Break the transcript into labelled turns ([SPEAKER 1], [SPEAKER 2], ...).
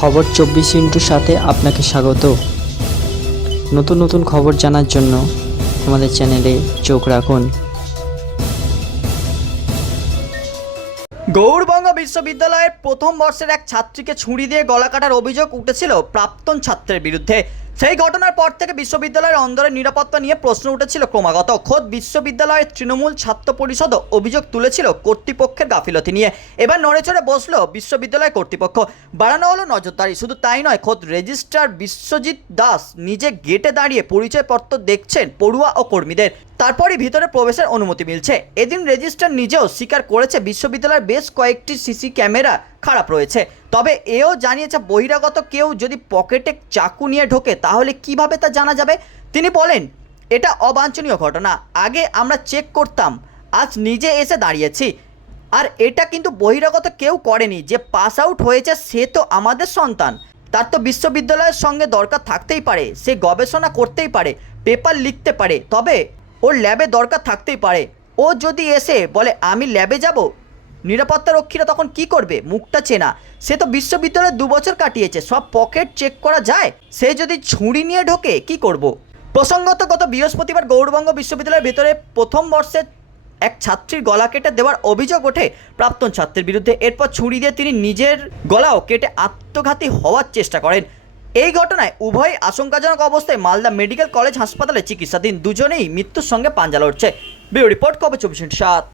[SPEAKER 1] খবর চব্বিশ ইন্টুর সাথে আপনাকে স্বাগত। নতুন নতুন খবর জানার জন্য আমাদের চ্যানেলে চোখ রাখুন।
[SPEAKER 2] গৌরবঙ্গ বিশ্ববিদ্যালয়ের প্রথম বর্ষের এক ছাত্রীকে ছুরি দিয়ে গলা কাটার অভিযোগ উঠেছিল প্রাক্তন ছাত্রের বিরুদ্ধে। সেই ঘটনার পর থেকে বিশ্ববিদ্যালয়ের অন্দরের নিরাপত্তা নিয়ে প্রশ্ন উঠেছিল ক্রমাগত। খোদ বিশ্ববিদ্যালয়ের তৃণমূল ছাত্র পরিষদও অভিযোগ তুলেছিল কর্তৃপক্ষের গাফিলতি নিয়ে। এবার নড়েচড়ে বসল বিশ্ববিদ্যালয় কর্তৃপক্ষ। বাড়ানো হলো নজরদারি। শুধু তাই নয়, খোদ রেজিস্ট্রার বিশ্বজিৎ দাস নিজে গেটে দাঁড়িয়ে পরিচয়পত্র দেখছেন পড়ুয়া ও কর্মীদের। তারপরই ভিতরে প্রবেশের অনুমতি মিলছে। এদিন রেজিস্ট্রার নিজেও স্বীকার করেছে বিশ্ববিদ্যালয়ের বেশ কয়েকটি সিসি ক্যামেরা খারাপ রয়েছে। তবে এও জানিয়েছে বহিরাগত কেউ যদি পকেটে চাকু নিয়ে ঢোকে, তাহলে কীভাবে তা জানা যাবে? তিনি বলেন, এটা অবাঞ্ছনীয় ঘটনা। আগে আমরা চেক করতাম, আজ নিজে এসে দাঁড়িয়েছি। আর এটা কিন্তু বহিরাগত কেউ করেনি। যে পাস আউট হয়েছে, সে তো আমাদের সন্তান। তার তো বিশ্ববিদ্যালয়ের সঙ্গে দরকার থাকতেই পারে, সে গবেষণা করতেই পারে, পেপার লিখতে পারে। তবে ওর ল্যাবে দরকার থাকতেই পারে। ও যদি এসে বলে, আমি ল্যাবে যাব? নিরাপত্তা রক্ষীরা তখন কি করবে? মুখটা চেনা। সে তো বিশ্ববিদ্যালয়ে দু বছর কাটিয়েছে। সব পকেট চেক করা যায়? সে যদি ছুরি নিয়ে ঢোকে, কি করব। প্রসঙ্গত, গত বৃহস্পতিবার গৌরবঙ্গ বিশ্ববিদ্যালয়ের ভেতরে প্রথম বর্ষের এক ছাত্রীর গলা কেটে দেওয়ার অভিযোগ ওঠে প্রাক্তন ছাত্রের বিরুদ্ধে। এরপর ছুরি দিয়ে তিনি নিজের গলাও কেটে আত্মঘাতী হওয়ার চেষ্টা করেন। এই ঘটনায় উভয় আশঙ্কাজনক অবস্থায় মালদা মেডিকেল কলেজ হাসপাতালে চিকিৎসাধীন দুজনেই মৃত্যুর সঙ্গে পাঞ্জা লড়ছে। ব্যুরো রিপোর্ট কবে চব্বিশ সাত।